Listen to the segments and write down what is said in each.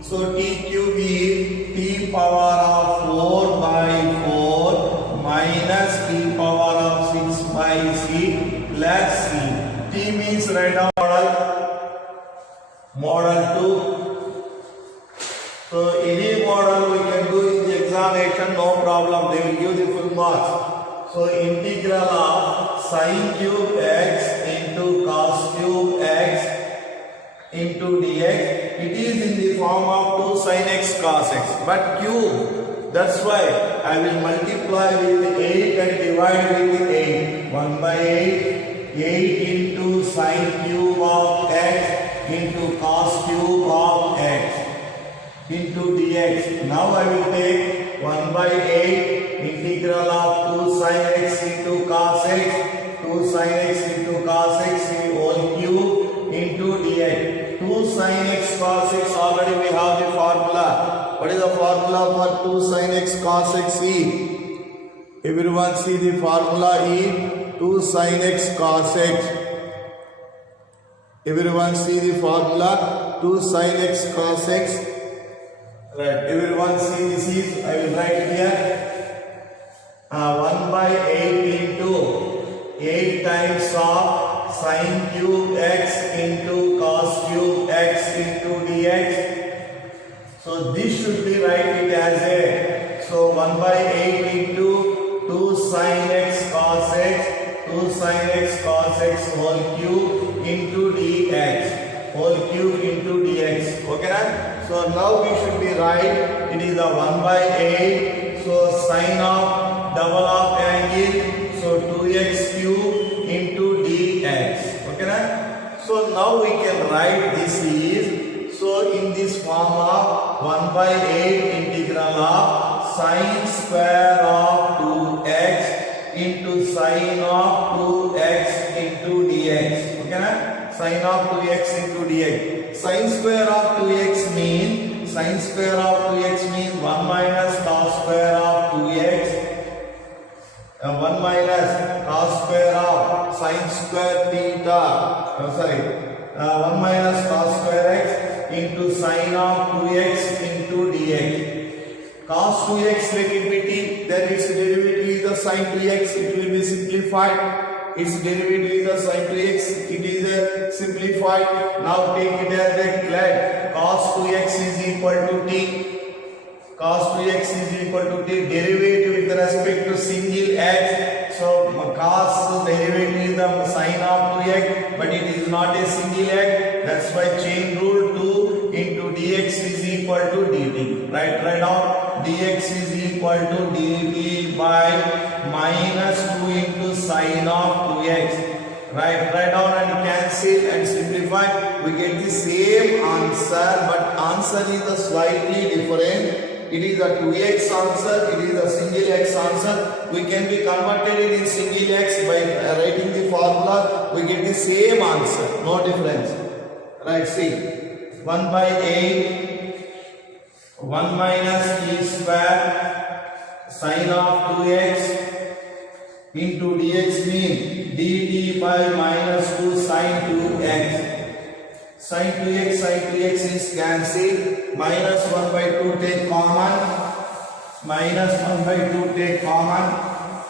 So t cube is t power of 4 by 4 minus t power of 6 by 6 plus c. T means write down model 2. So any model we can do in the examination, no problem. They will give the full marks. So integral of sin cube x into cos cube x into dx. It is in the form of 2 sin x cos x. But cube, that's why I will multiply with 8 and divide with 8. 1 by 8. 8 into sin cube of x into cos cube of x into dx. Now I will take 1 by 8 integral of 2 sin x into cos x, 2 sin x into cos x whole cube into dx. 2 sin x cos x, already we have the formula. What is the formula for 2 sin x cos x? Everyone see the formula is 2 sin x cos x. Everyone see the formula 2 sin x cos x. Right, everyone see this is, I will write here 1 by 8 into 8 times of sin cube x into cos cube x into dx. So this should be write it as a, so 1 by 8 into 2 sin x cos x, 2 sin x cos x whole cube into dx, whole cube into dx. Okay na? So now we should be right, it is the 1 by 8, so sine of double of angle, so 2x cube into dx. Okay na? So now we can write this is, so in this form of 1 by 8 integral of sine square of 2x into sine of 2x into dx. Okay na? Sine of 2x into dx. Sine square of 2x means, sine square of 2x means 1 minus cos square of 2x, 1 minus cos square of sine square theta, 1 minus cos square x into sine of 2x into dx. Cos 2x let it be t, then its derivative is the sine 2x, it will be simplified. Its derivative is the sin 2x, it is a simplified. Now take it as a let cos 2x is equal to t. Cos 2x is equal to t, derivative with respect to single x. So cos derivative is the sin of 2x, but it is not a single x. That's why chain rule 2 into dx is equal to dt. Write down dx is equal to dt by minus 2 into sin of 2x. Write down and cancel and simplify. We get the same answer, but answer is the slightly different. It is a 2x answer, it is a single x answer. We can be converted in single x by writing the formula. We get the same answer, no difference. Right, see. 1 by 8, 1 minus e square sine of 2x into dx means dt by minus 2 sine 2x. Sine 2x is cancelled. Minus 1 by 2 take common. Minus 1 by 2 take common.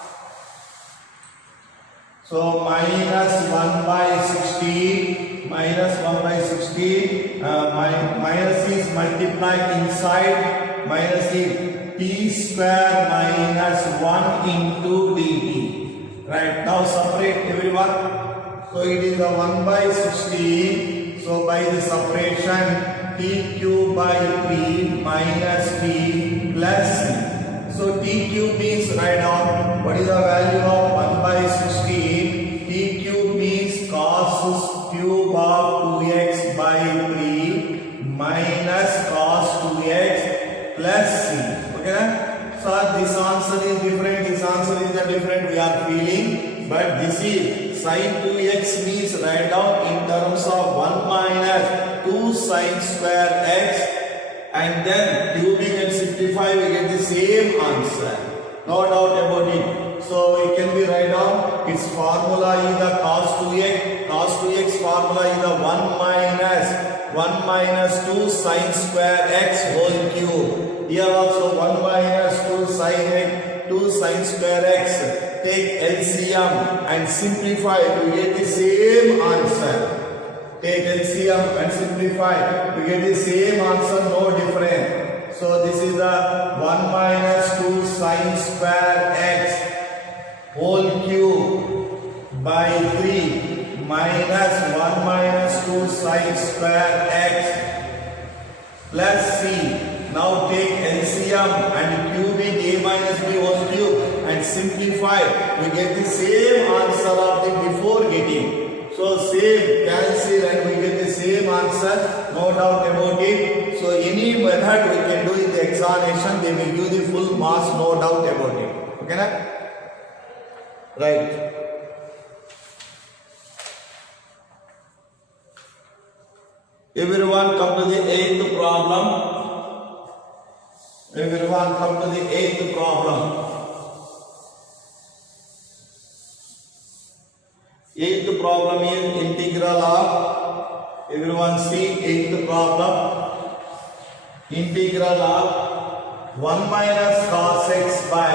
So minus 1 by 16. Minus 1 by 16. Minus is multiplied inside. Minus is t square minus 1 into dt. Right, now separate everyone. So it is the 1 by 16. So by the separation t cube by 3 minus t plus c. So t cube means write down what is the value of 1 by 16. T cube means cos cube of 2x by 3 minus cos 2x plus c. Okay? So this answer is different, this answer is different, we are feeling, but this is sin 2x means write down in terms of 1 minus 2 sin square x, and then cubing and simplify we get the same answer, no doubt about it. So we can be write down its formula is the cos 2x formula is the 1 minus 1 minus 2 sine square x whole cube. Here also 1 minus 2 sine x, 2 sine square x. Take LCM and simplify to get the same answer. Take LCM and simplify to get the same answer, no different. So this is the 1 minus 2 sine square x whole cube by 3 minus 1 minus 2 sine square x plus c. Now take LCM and cube in a minus b whole cube and simplify. We get the same answer of the before getting. So same cancel and we get the same answer, no doubt about it. So any method we can do in the examination, they will give the full marks, no doubt about it. Okay na? Right. Everyone come to the 8th problem. Everyone come to the 8th problem. 8th problem is integral of, everyone see 8th problem. Integral of 1 minus cos x by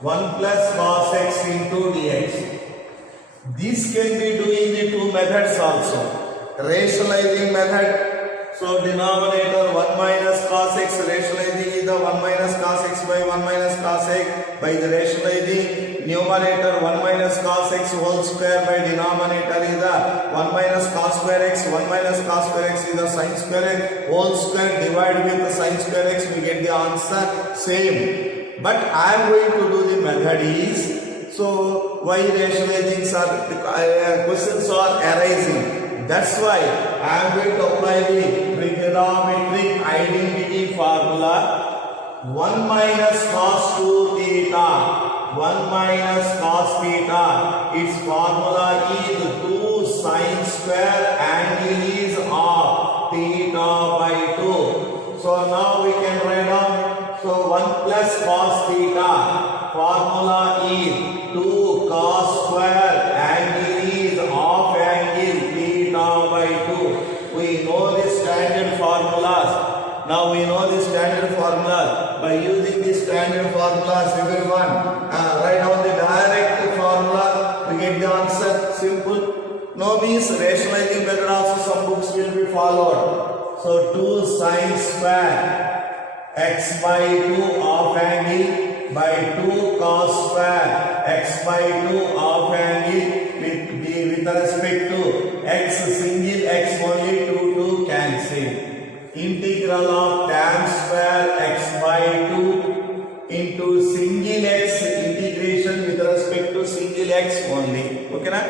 1 plus cos x into dx. This can be doing the two methods also. Rationalizing method. So denominator 1 minus cos x, rationalizing is the 1 minus cos x by 1 minus cos x by the rationalizing. Numerator 1 minus cos x whole square by denominator is the 1 minus cos square x, 1 minus cos square x is the sin square x whole square divided with the sin square x, we get the answer same. But I am going to do the method is, so why rationalizing questions are arising. That's why I am going to apply the trigonometric identity formula. 1 minus cos 2 theta, 1 minus cos theta, its formula is 2 sin square angle is of theta by 2. So now we can write down, so 1 plus cos theta, formula is 2 cos square angle is of angle theta by 2. We know the standard formulas. Now we know the standard formula. By using the standard formulas, everyone write down the direct formula. We get the answer. Simple. No means rationalizing method also some books will be followed. So 2 sin square x by 2 of angle by 2 cos square x by 2 of angle with respect to x single x only 2 cancel. Integral of tan square x by 2 into single x integration with respect to single x only. Okay na?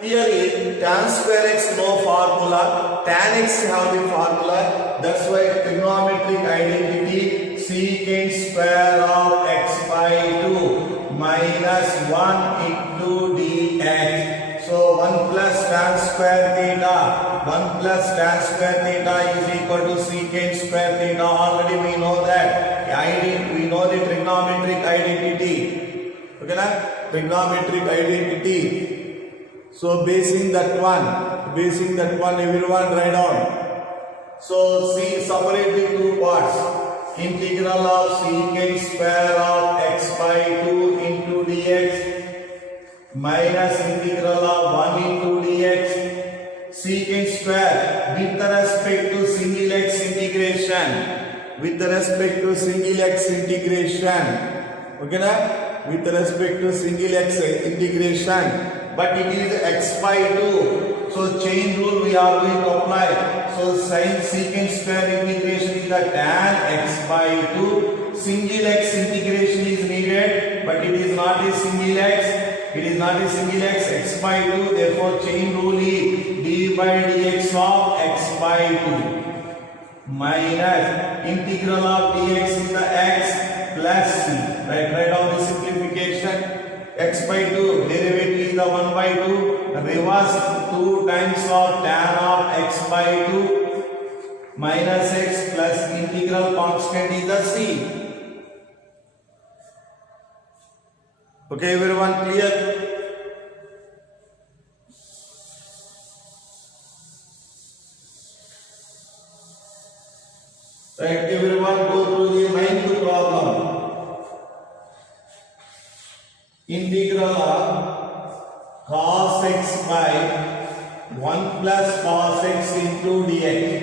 Here is tan square x no formula, tan x have the formula. That's why trigonometric identity secant square of x by 2 minus 1 into dx. So 1 plus tan square theta, 1 plus tan square theta is equal to secant square theta. Already we know that. We know the trigonometric identity. Okay na? Trigonometric identity. So basing that one, everyone write down. So see, separate the two parts. Integral of secant square of x by 2 into dx minus integral of 1 into dx secant square with respect to single x integration. With respect to single x integration. Okay na? With respect to single x integration. But it is x by 2. So chain rule we are going to apply. So sin secant square integration is the tan x by 2. Single x integration is needed, but it is not a single x. It is not a single x by 2. Therefore chain rule is d by dx of x by 2 minus integral of dx is the x plus c. Write down the simplification. X by 2 derivative is the 1 by 2, reverse 2 times of tan of x by 2 minus x plus integral constant is the c. Okay, everyone clear? Right, everyone go through the ninth problem. Integral of cos x by 1 plus cos x into dx.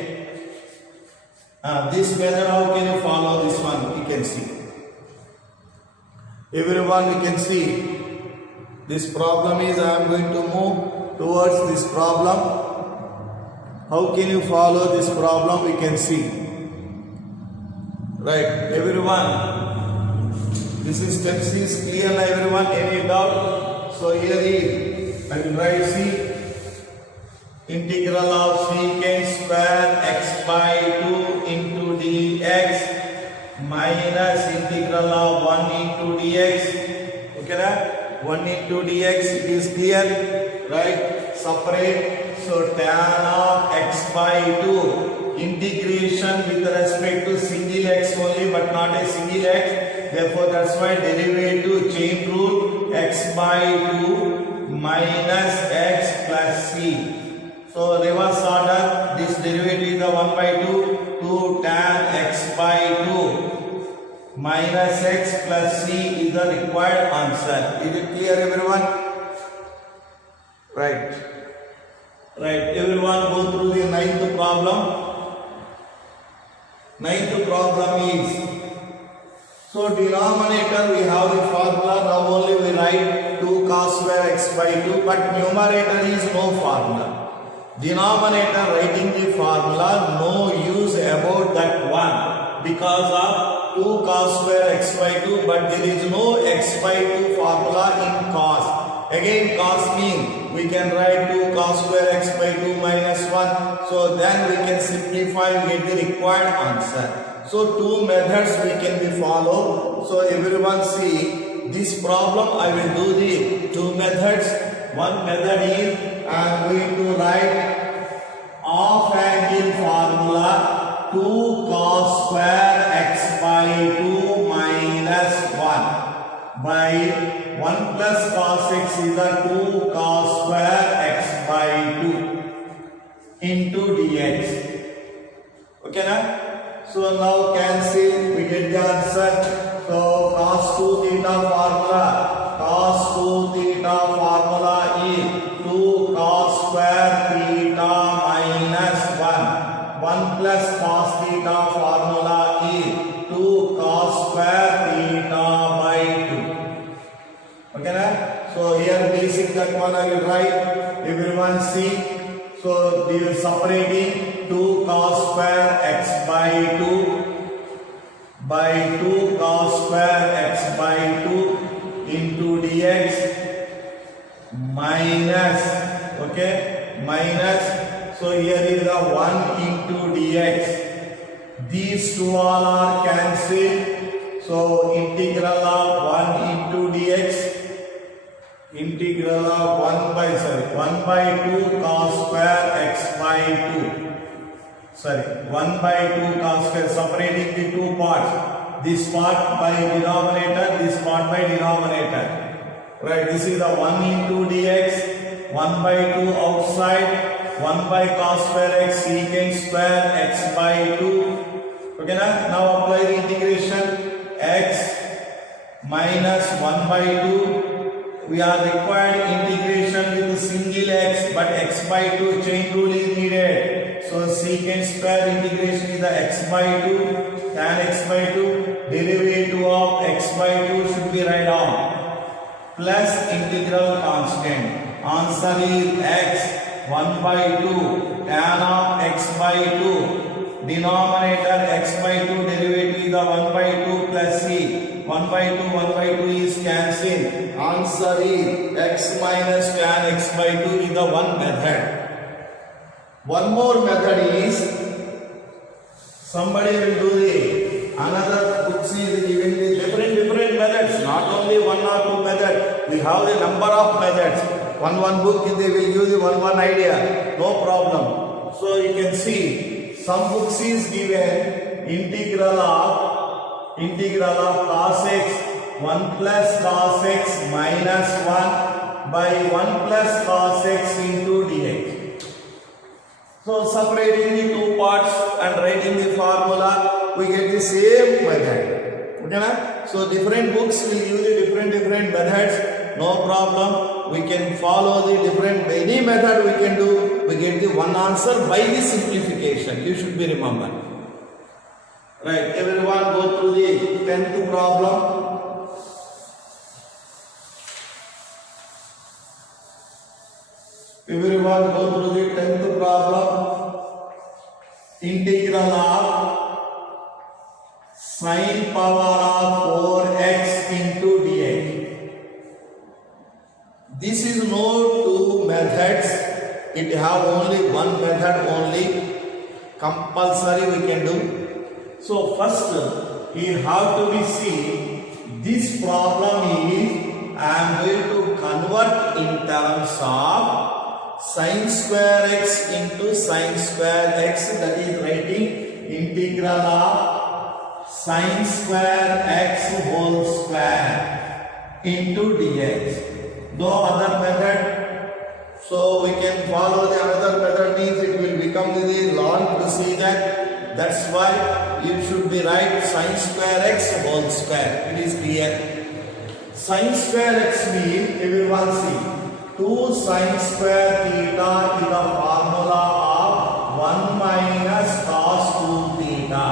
This method, how can you follow this one? You can see. Everyone, you can see. This problem is, I am going to move towards this problem. How can you follow this problem? We can see. Right, everyone. This is step C is clear now, everyone. Any doubt? So here is, I will write C. Integral of secant square x by 2 into dx minus integral of 1 into dx. Okay, na? 1 into dx, it is clear, right? Separate. So tan of x by 2, integration with respect to single x only, but not a single x. Therefore, that's why derivative chain rule, x by 2 minus x plus c. So reverse order, this derivative is the 1 by 2, 2 tan x by 2 minus x plus c is the required answer. Is it clear, everyone? Right. Right, everyone go through the ninth problem. Ninth problem is, so denominator we have the formula, now only we write 2 cos square x by 2, but numerator is no formula. Denominator writing the formula, no use about that one, because of 2 cos square x by 2, but there is no x by 2 formula in cos. Again, cos means we can write 2 cos square x by 2 minus 1. So then we can simplify and get the required answer. So two methods we can be follow. So everyone see this problem. I will do the two methods. One method is I am going to write off angle formula 2 cos square x by 2 minus 1 by 1 plus cos x is the 2 cos square x by 2 into dx. Okay, na? So now cancel, we get the answer. So cos 2 theta formula, cos 2 theta formula is 2 cos square theta minus 1. 1 plus cos theta formula is 2 cos square theta by 2. Okay, na? So here basic that one I will write. Everyone see. So they will separating 2 cos square x by 2 by 2 cos square x by 2 into dx minus, okay, minus. So here is the 1 into dx. These two all are cancelled. So integral of 1 into dx, integral of 1 by 2 cos square x by 2. 1 by 2 cos square, separating the two parts. This part by denominator, this part by denominator. Right, this is the 1 into dx, 1 by 2 outside, 1 by cos square x secant square x by 2. Okay, now apply the integration. X minus 1 by 2. We are required integration with single x, but x by 2 chain rule is needed. So secant square integration is the x by 2, tan x by 2, derivative of x by 2 should be write down, plus integral constant. Answer is x 1 by 2, tan of x by 2. Denominator x by 2, derivative is the 1 by 2 plus c. 1 by 2 is cancelled. Answer is x minus tan x by 2 is the one method. One more method is, somebody will do the another books is giving the different methods, not only 1 or 2 methods. We have the number of methods. One book they will give the one idea, no problem. So you can see some books is given integral of cos x 1 plus cos x minus 1 by 1 plus cos x into dx. So separating the two parts and writing the formula, we get the same method. Okay, na? So different books will use the different methods. No problem. We can follow the different any method we can do. We get the one answer by the simplification. You should be remembered. Right. Everyone go through the 10th problem. Everyone go through the 10th problem. Integral of sine power of 4x into dx. This is no two methods. It have only one method only. Compulsory we can do. So first you have to be see this problem is I am going to convert in terms of sine square x into sine square x, that is writing integral of sine square x whole square into dx. No other method. So we can follow the another method means it will become the long procedure. That's why you should be right sine square x whole square. It is clear. Sine square x means everyone see 2 sine square theta is the formula of 1 minus cos 2 theta.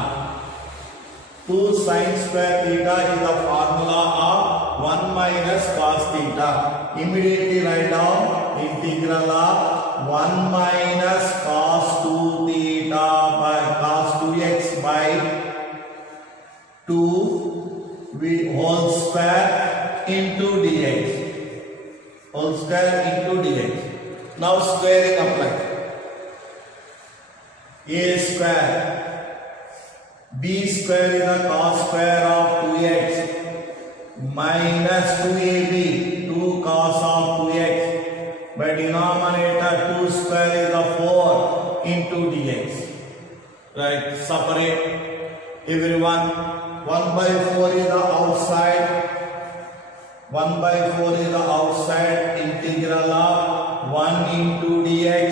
2 sine square theta is the formula of 1 minus cos theta. Immediately write down integral of 1 minus cos 2 theta by cos 2x by 2 we whole square into dx. Whole square into dx. Now squaring apply. A square b square is the cos square of 2x minus 2ab 2 cos of 2x by denominator 2 square is the 4 into dx. Right, separate everyone. 1 by 4 is the outside. 1 by 4 is the outside. Integral of 1 into dx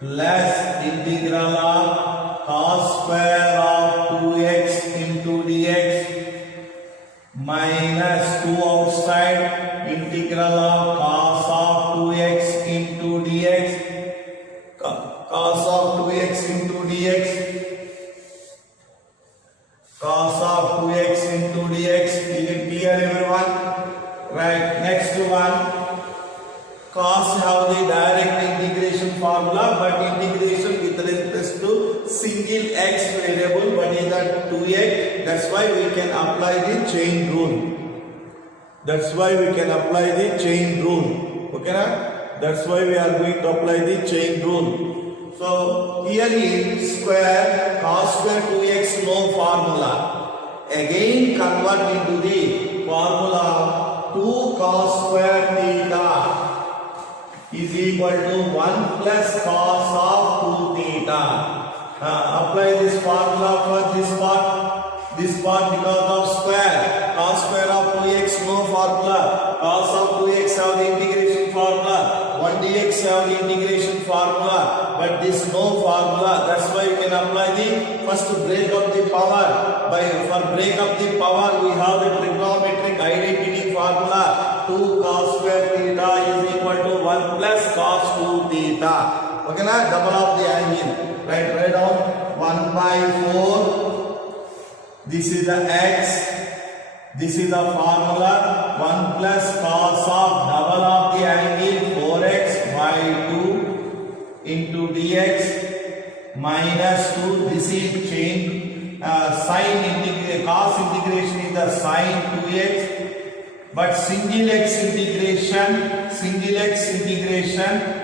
less integral of cos square of 2x into dx minus 2 outside integral of cos of 2x into dx. Cos of 2x into dx. Cos of 2x into dx. Is it clear everyone? Right. Next one. Cos have the direct integration formula, but integration with respect to single x variable. What is that? 2x. That's why we can apply the chain rule. That's why we can apply the chain rule. Okay, na? That's why we are going to apply the chain rule. So here is square cos square 2x no formula. Again convert into the formula 2 cos square theta is equal to 1 plus cos of 2 theta. Apply this formula for this part. This part because of square. Cos square of 2x no formula. Cos of 2x have the integration formula. 1 dx have the integration formula. But this no formula. That's why you can apply the first break up the power. For break up the power we have the trigonometric identity formula. 2 cos square theta is equal to 1 plus cos 2 theta. Okay na? Double up the angle. Write down 1 by 4. This is the x. This is the formula 1 plus cos of double of the angle 4x by 2 into dx minus 2. This is change sine integration. Cos integration is the sine 2x, but single x integration,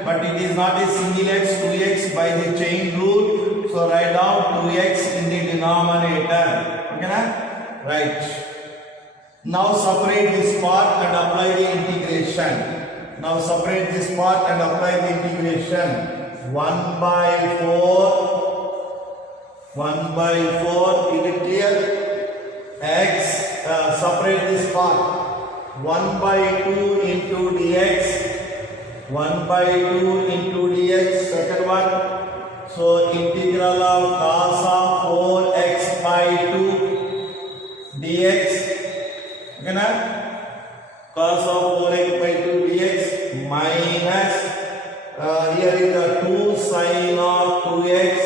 but it is not a single x 2x by the chain rule. So write down 2x in the denominator. Okay, na? Right. Now separate this part and apply the integration. Now separate this part and apply the integration. 1 by 4. Is it clear? X. Separate this part. 1 by 2 into dx. 1 by 2 into dx. Second one. So integral of cos of 4x cos of 4x by 2 dx minus here is the 2 sin of 2x,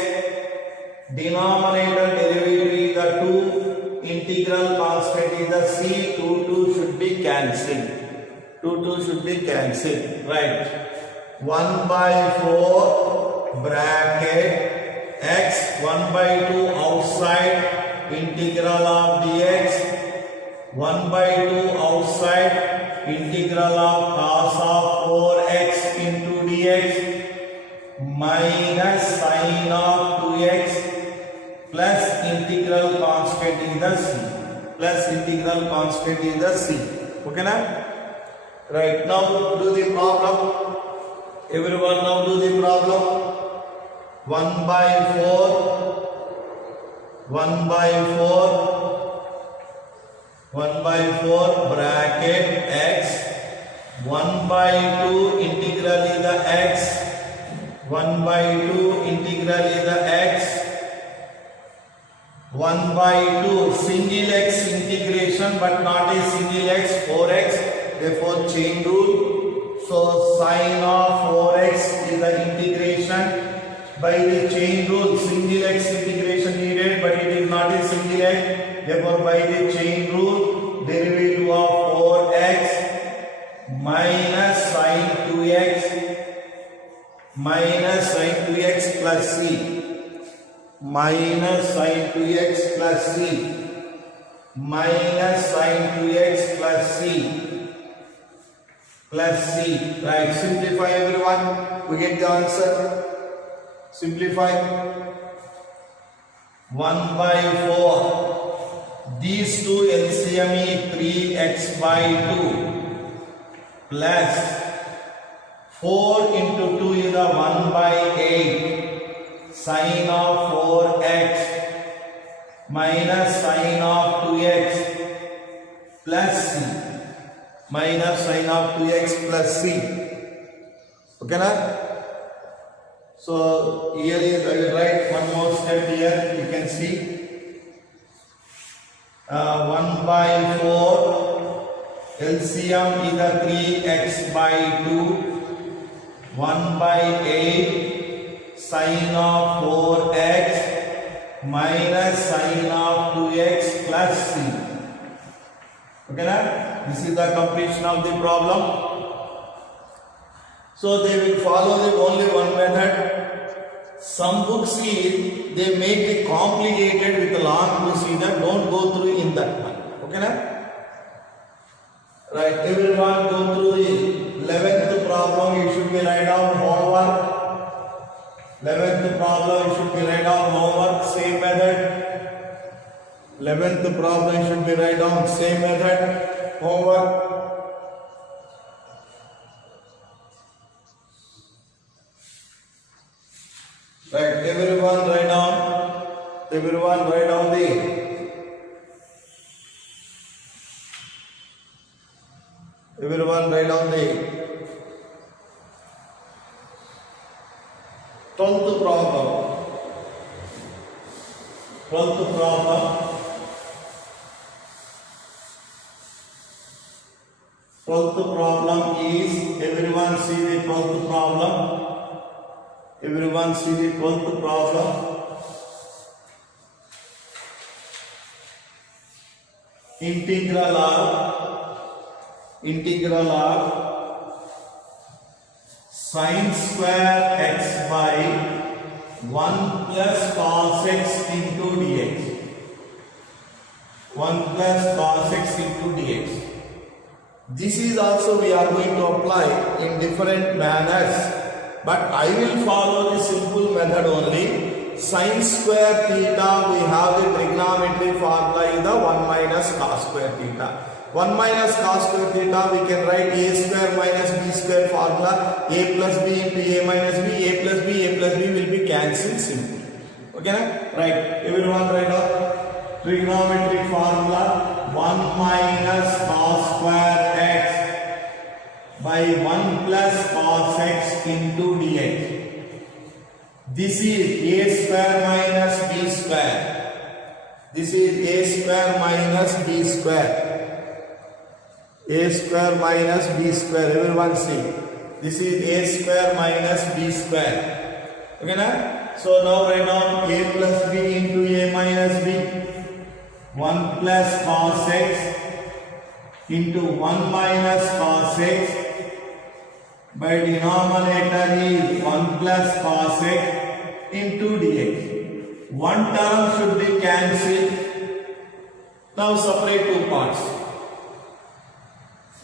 denominator derivative is the 2, integral constant is the c, 2 should be cancelled. 2 should be cancelled, right? 1 by 4 bracket x, 1 by 2 outside, integral of dx, 1 by 2 outside, integral of cos of 4x into dx minus sin of 2x plus integral constant is the c. Plus integral constant is the c. Okay na? Right, now do the problem. Everyone now do the problem. 1 by 4 bracket x, 1 by 2 integral is the x, 1 by 2 integral is the x, 1 by 2 single x integration but not a single x, 4x, therefore chain rule. So sin of 4x is the integration by the chain rule. Single x integration needed but it is not a single x, therefore by the chain rule derivative of 4x minus sin 2x plus c, minus sin 2x plus c, minus sin 2x plus c, right? Simplify everyone, we get the answer. Simplify. 1 by 4, these two LCM is 3x by 2 plus 4 into 2 is the 1 by 8 sin of 4x minus sin of 2x plus c, minus sin of 2x plus c. Okay na? So here is, I will write one more step here, you can see 1 by 4 LCM is the 3x by 2, 1 by 8 sin of 4x minus sin of 2x plus c. Okay na? This is the completion of the problem. So they will follow the only one method. Some books see they make it complicated with a long procedure. Don't go through in that one. Okay na? Right, everyone go through the 11th problem. You should be write down homework. 11th problem you should be write down homework, same method. 11th problem you should be write down same method, homework. Right, everyone write down the 12th problem. 12th problem. 12th problem is, everyone see the 12th problem. Everyone see the 12th problem. Integral of sin square x by 1 plus cos x into dx. 1 plus cos x into dx. This is also we are going to apply in different manners, but I will follow the simple method only. Sin square theta, we have the trigonometry formula is the 1 minus cos square theta. 1 minus cos square theta, we can write a square minus b square formula. A plus b into a minus b, a plus b will be cancelled simply. Okay na? Right, everyone write down trigonometric formula 1 minus cos square x by 1 plus cos x into dx. This is a square minus b square. This is a square minus b square. A square minus B square. Everyone see. This is A square minus B square. Okay na? So now write down A plus B into A minus B. 1 plus cos x into 1 minus cos x by denominator is 1 plus cos x into dx. One term should be cancelled. Now separate two parts.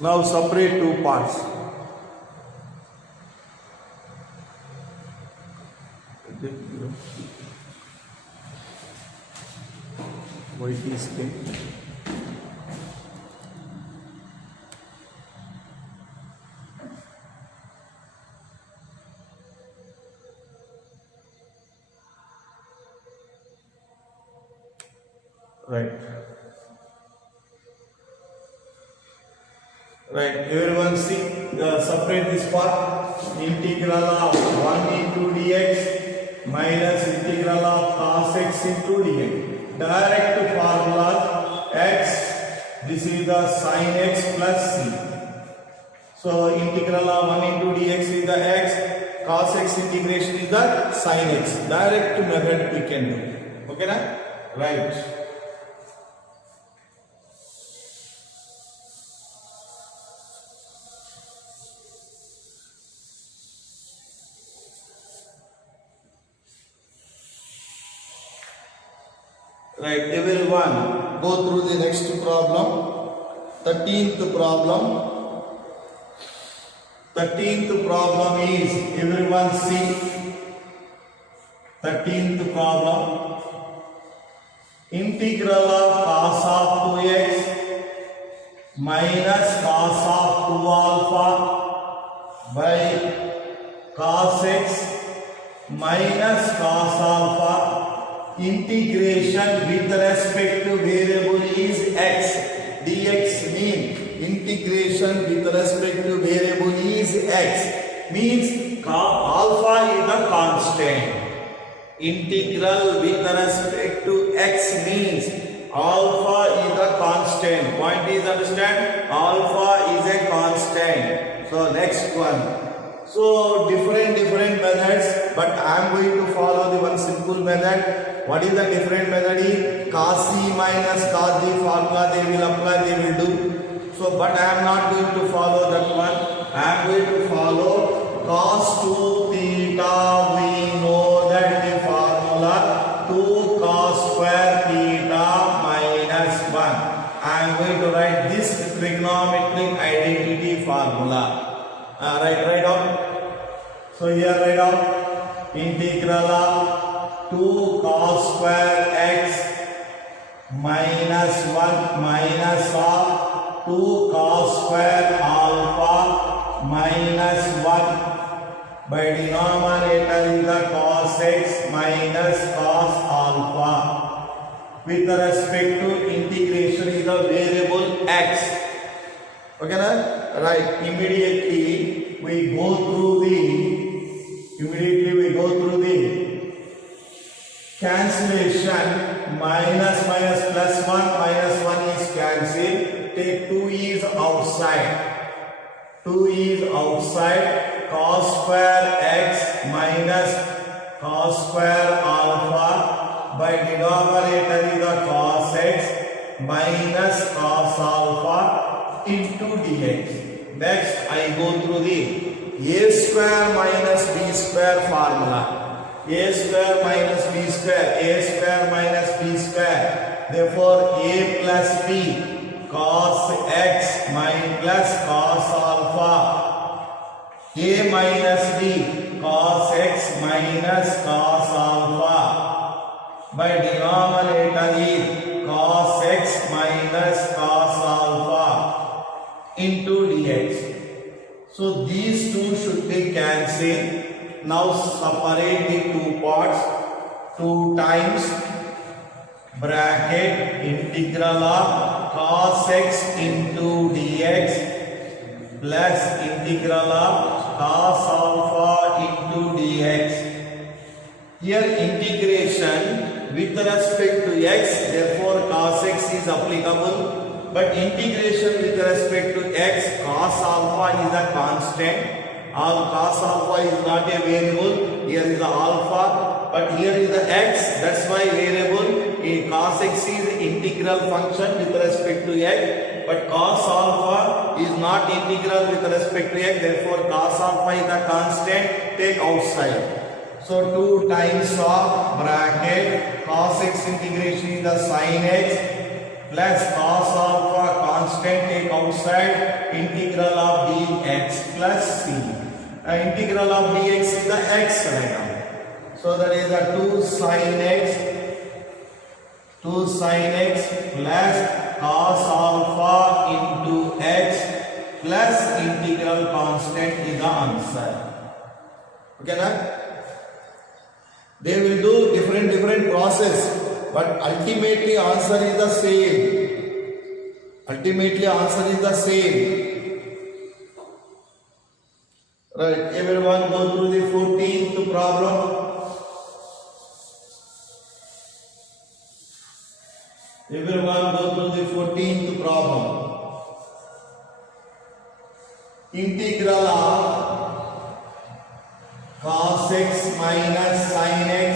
Now separate two parts. White is pink. Right. Right. Everyone see. Separate this part. Integral of 1 into dx minus integral of cos x into dx. Direct formula x. This is the sin x plus c. So integral of 1 into dx is the x. Cos x integration is the sin x. Direct method we can do. Okay na? Right. Right, everyone go through the next problem. 13th problem. 13th problem is, everyone see. 13th problem. Integral of cos of 2x minus cos of 2 alpha by cos x minus cos alpha. Integration with respect to variable is x. Dx means integration with respect to variable is x. Means alpha is the constant. Integral with respect to x means alpha is the constant. Point is understand? Alpha is a constant. So next one. So different methods, but I am going to follow the one simple method. What is the different method? Is cos c minus cos d formula they will apply, they will do. So but I am not going to follow that one. I am going to follow cos 2 theta. We know that the formula 2 cos square theta minus 1. I am going to write this trigonometric identity formula. Write down. So here write down integral of 2 cos square x minus 1 minus of 2 cos square alpha minus 1 by denominator is the cos x minus cos alpha. With respect to integration is the variable x. Okay na? Right. Immediately we go through the cancellation. Minus plus 1 minus 1 is cancelled. Take 2 is outside. 2 is outside. Cos square x minus cos square alpha by denominator is the cos x minus cos alpha into dx. Next I go through the a square minus b square formula. A square minus b square, a square minus b square. Therefore a plus b cos x plus cos alpha. A minus b cos x minus cos alpha by denominator is cos x minus cos alpha into dx. So these two should be cancelled. Now separate the two parts. 2 times bracket integral of cos x into dx plus integral of cos alpha into dx. Here integration with respect to x, therefore cos x is applicable. but integration with respect to x, cos alpha is a constant. Cos alpha is not a variable. Here is the alpha, but here is the x. That's why variable. Cos x is integral function with respect to x, but cos alpha is not integral with respect to x. Therefore, cos alpha is a constant. Take outside. So 2 times of bracket cos x integration is the sin x plus cos alpha constant, take outside, integral of dx plus c. Integral of dx is the x right now. So that is the 2 sin x plus cos alpha into x plus integral constant is the answer. Okay na? They will do different process, but ultimately answer is the same. Right, everyone go through the 14th problem. Integral of cos x minus sin x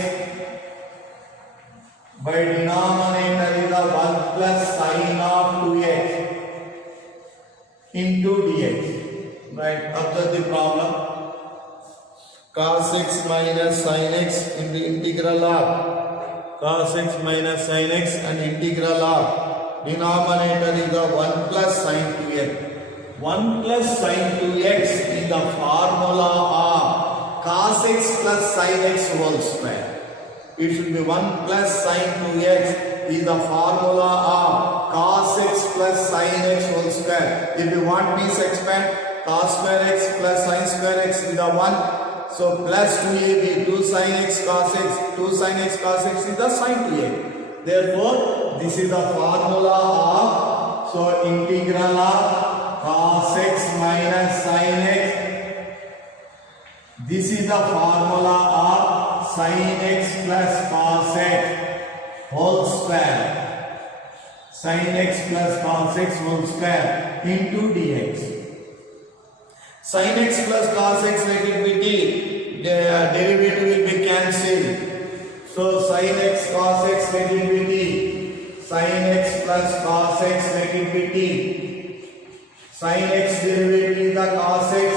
by denominator is the 1 plus sin of 2x into dx. Right, observe the problem. Cos x minus sin x in the integral of cos x minus sin x and integral of denominator is the 1 plus sin 2x. 1 plus sin 2x is the formula of cos x plus sin x whole square. It should be 1 plus sin 2x is the formula of cos x plus sin x whole square. If you want me to expand, cos square x plus sin square x is the 1. So plus 2ab, 2 sin x cos x, 2 sin x cos x is the sin 2a. Therefore, this is the formula of, so integral of cos x minus sin x. This is the formula of sin x plus cos x whole square. Sin x plus cos x whole square into dx. Sin x plus cos x, let it be t. The derivative will be cancelled. So sin x cos x, let it be t. Sin x plus cos x, let it be t. Sin x derivative is the cos x.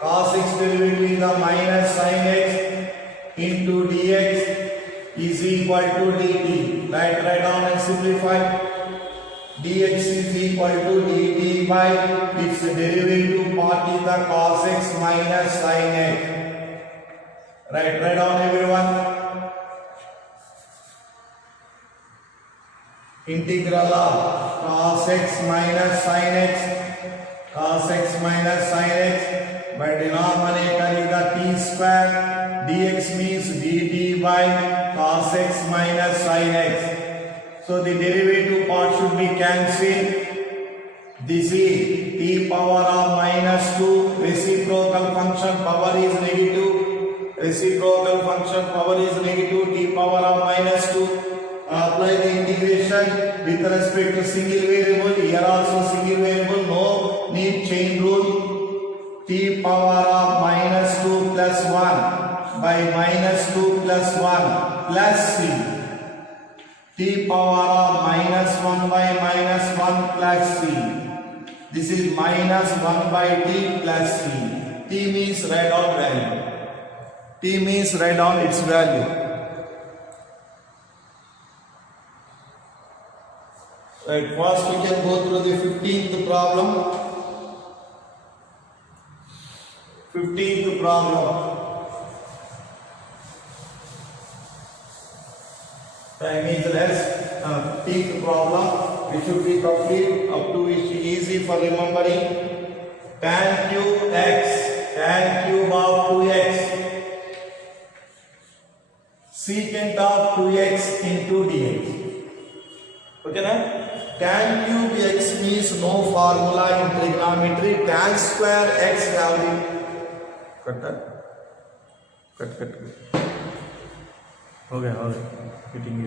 Cos x derivative is the minus sin x into dx is equal to dt. Write down and simplify. Dx is equal to dt by its derivative part is the cos x minus sin x. Write down everyone. Integral of cos x minus sin x. Cos x minus sin x by denominator is the t square. Dx means dt by cos x minus sin x. So the derivative part should be cancelled. This is t power of minus 2. Reciprocal function power is negative. Reciprocal function power is negative. T power of minus 2. Apply the integration with respect to single variable. Here also single variable. No need chain rule. T power of minus 2 plus 1 by minus 2 plus 1 plus c. T power of minus 1 by minus 1 plus c. This is minus 1 by t plus c. T means write down value. T means write down its value. Right, first we can go through the 15th problem. 15th problem. Time is less. 15th problem. It should be complete up to which easy for remembering. Tan cube x, tan cube of 2x. Secant of 2x into dx. Okay na? Tan cube x means no formula in trigonometry. Tan square x have the cut. हो गया fitting